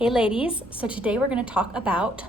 Hey ladies, so today we're going to talk about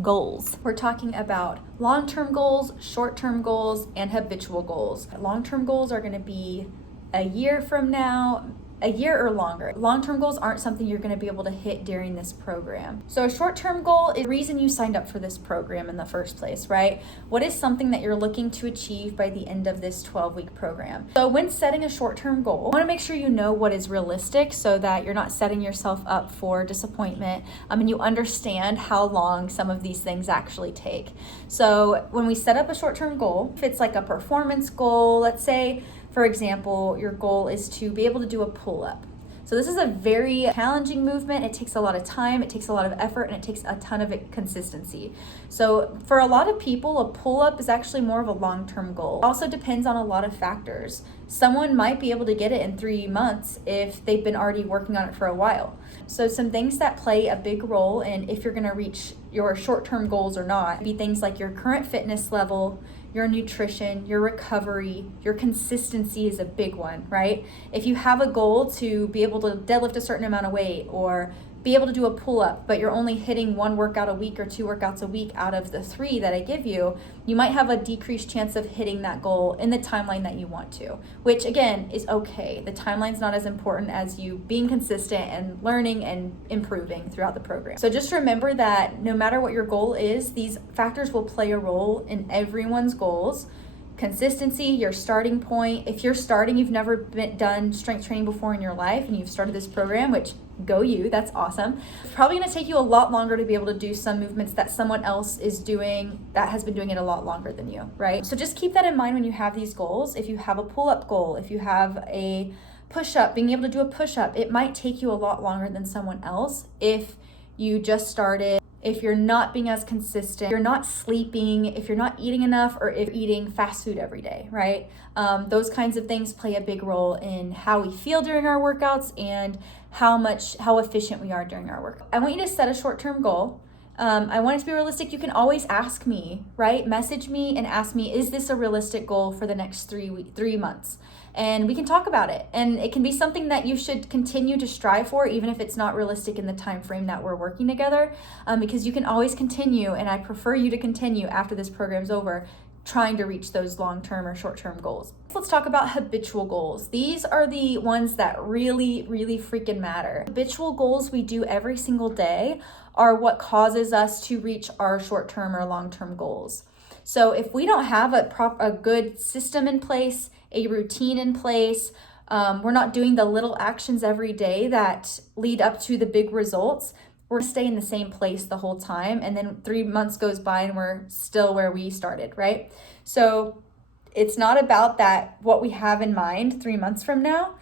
goals. We're talking about long-term goals, short-term goals, and habitual goals. Long-term goals are going to be a year from now, a year or longer. Long-term goals aren't something you're going to be able to hit during this program. So a short-term goal is the reason you signed up for this program in the first place, right? What is something that you're looking to achieve by the end of this 12-week program? So when setting a short-term goal, I want to make sure you know what is realistic so that you're not setting yourself up for disappointment, and you understand how long some of these things actually take. So when we set up a short-term goal, if it's like a performance goal, let's say, for example, your goal is to be able to do a pull-up. So this is a very challenging movement. It takes a lot of time, it takes a lot of effort, and it takes a ton of consistency. So for a lot of people, a pull-up is actually more of a long-term goal. It also depends on a lot of factors. Someone might be able to get it in 3 months if they've been already working on it for a while. So some things that play a big role in if you're gonna reach your short-term goals or not be things like your current fitness level, your nutrition, your recovery, your consistency is a big one, right? If you have a goal to be able to deadlift a certain amount of weight or be able to do a pull-up, but you're only hitting 1 workout a week or 2 workouts a week out of the 3 that I give you, you might have a decreased chance of hitting that goal in the timeline that you want to, which again is okay. The timeline's not as important as you being consistent and learning and improving throughout the program. So just remember that no matter what your goal is, these factors will play a role in everyone's goals. Consistency, your starting point. If you're starting, you've never done strength training before in your life and you've started this program, which go you, that's awesome. It's probably going to take you a lot longer to be able to do some movements that someone else is doing that has been doing it a lot longer than you, right? So just keep that in mind when you have these goals. If you have a pull-up goal, if you have a push-up, being able to do a push-up, it might take you a lot longer than someone else if you just started. If you're not being as consistent, you're not sleeping, if you're not eating enough, or if you're eating fast food every day, right? Those kinds of things play a big role in how we feel during our workouts and how efficient we are during our work. I want you to set a short-term goal. I want it to be realistic. You can always ask me, right? Message me and ask me, is this a realistic goal for the next 3 months? And we can talk about it. And it can be something that you should continue to strive for, even if it's not realistic in the time frame that we're working together, because you can always continue, and I prefer you to continue after this program's over, trying to reach those long-term or short-term goals. Let's talk about habitual goals. These are the ones that really, really freaking matter. Habitual goals we do every single day are what causes us to reach our short-term or long-term goals. So if we don't have a good system in place, a routine in place, we're not doing the little actions every day that lead up to the big results, we're gonna stay in the same place the whole time, and then 3 months goes by and we're still where we started, right? So it's not about that, what we have in mind 3 months from now,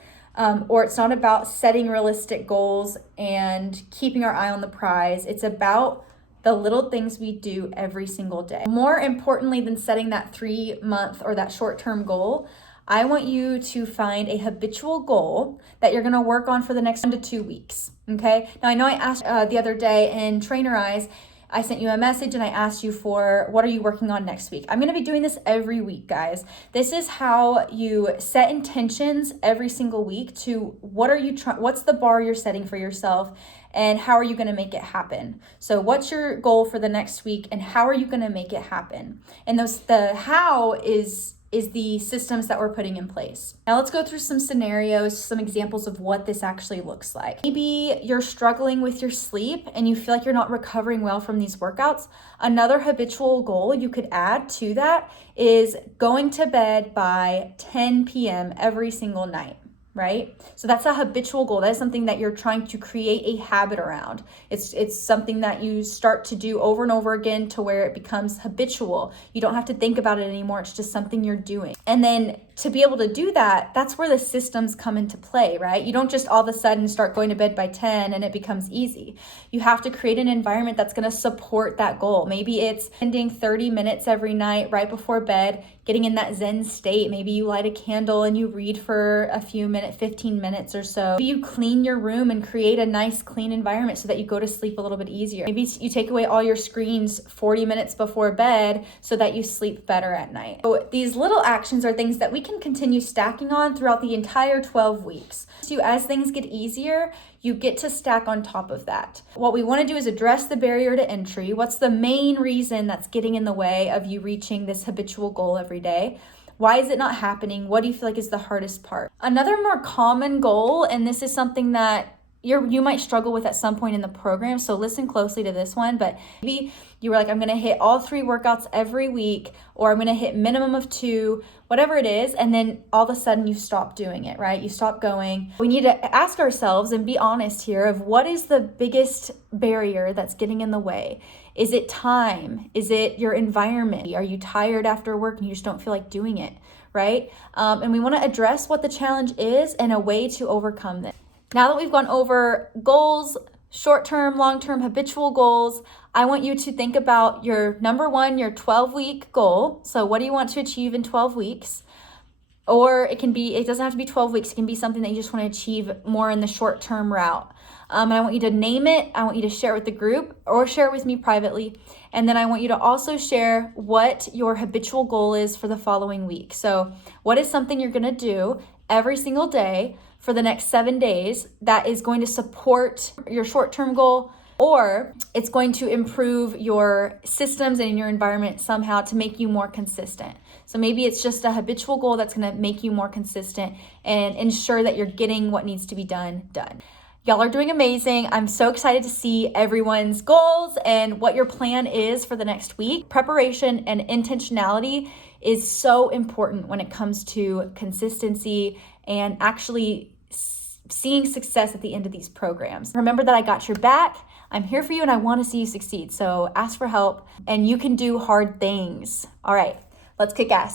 or it's not about setting realistic goals and keeping our eye on the prize. It's about the little things we do every single day. More importantly than setting that 3-month or that short-term goal, I want you to find a habitual goal that you're gonna work on for the next 1 to 2 weeks, okay? Now I know I asked the other day in Trainer Eyes, I sent you a message and I asked you for what are you working on next week. I'm gonna be doing this every week, guys. This is how you set intentions every single week to what's the bar you're setting for yourself and how are you gonna make it happen? So what's your goal for the next week and how are you gonna make it happen? And the how is the systems that we're putting in place. Now let's go through some scenarios, some examples of what this actually looks like. Maybe you're struggling with your sleep and you feel like you're not recovering well from these workouts. Another habitual goal you could add to that is going to bed by 10 p.m. every single night, right? So that's a habitual goal. That is something that you're trying to create a habit around. It's something that you start to do over and over again to where it becomes habitual. You don't have to think about it anymore. It's just something you're doing. And then to be able to do that, that's where the systems come into play, right? You don't just all of a sudden start going to bed by 10 and it becomes easy. You have to create an environment that's gonna support that goal. Maybe it's spending 30 minutes every night right before bed, getting in that Zen state. Maybe you light a candle and you read for a few minutes, 15 minutes or so. Maybe you clean your room and create a nice clean environment so that you go to sleep a little bit easier. Maybe you take away all your screens 40 minutes before bed so that you sleep better at night. So these little actions are things that we can continue stacking on throughout the entire 12 weeks. So as things get easier, you get to stack on top of that. What we want to do is address the barrier to entry. What's the main reason that's getting in the way of you reaching this habitual goal every day? Why is it not happening? What do you feel like is the hardest part? Another more common goal, and this is something that you might struggle with at some point in the program, so listen closely to this one, but maybe you were like, I'm gonna hit all 3 workouts every week, or I'm gonna hit minimum of 2, whatever it is, and then all of a sudden you stop doing it, right? You stop going. We need to ask ourselves and be honest here of what is the biggest barrier that's getting in the way? Is it time? Is it your environment? Are you tired after work and you just don't feel like doing it, right? And we wanna address what the challenge is and a way to overcome this. Now that we've gone over goals, short-term, long-term, habitual goals, I want you to think about your number one, your 12-week goal. So what do you want to achieve in 12 weeks? Or it doesn't have to be 12 weeks. It can be something that you just want to achieve more in the short-term route. And I want you to name it. I want you to share it with the group or share it with me privately. And then I want you to also share what your habitual goal is for the following week. So what is something you're going to do every single day for the next 7 days that is going to support your short-term goal, or it's going to improve your systems and your environment somehow to make you more consistent. So maybe it's just a habitual goal that's going to make you more consistent and ensure that you're getting what needs to be done. Y'all are doing amazing. I'm so excited to see everyone's goals and what your plan is for the next week. Preparation and intentionality is so important when it comes to consistency and actually seeing success at the end of these programs. Remember that I got your back. I'm here for you and I want to see you succeed. So ask for help and you can do hard things. All right, let's kick ass.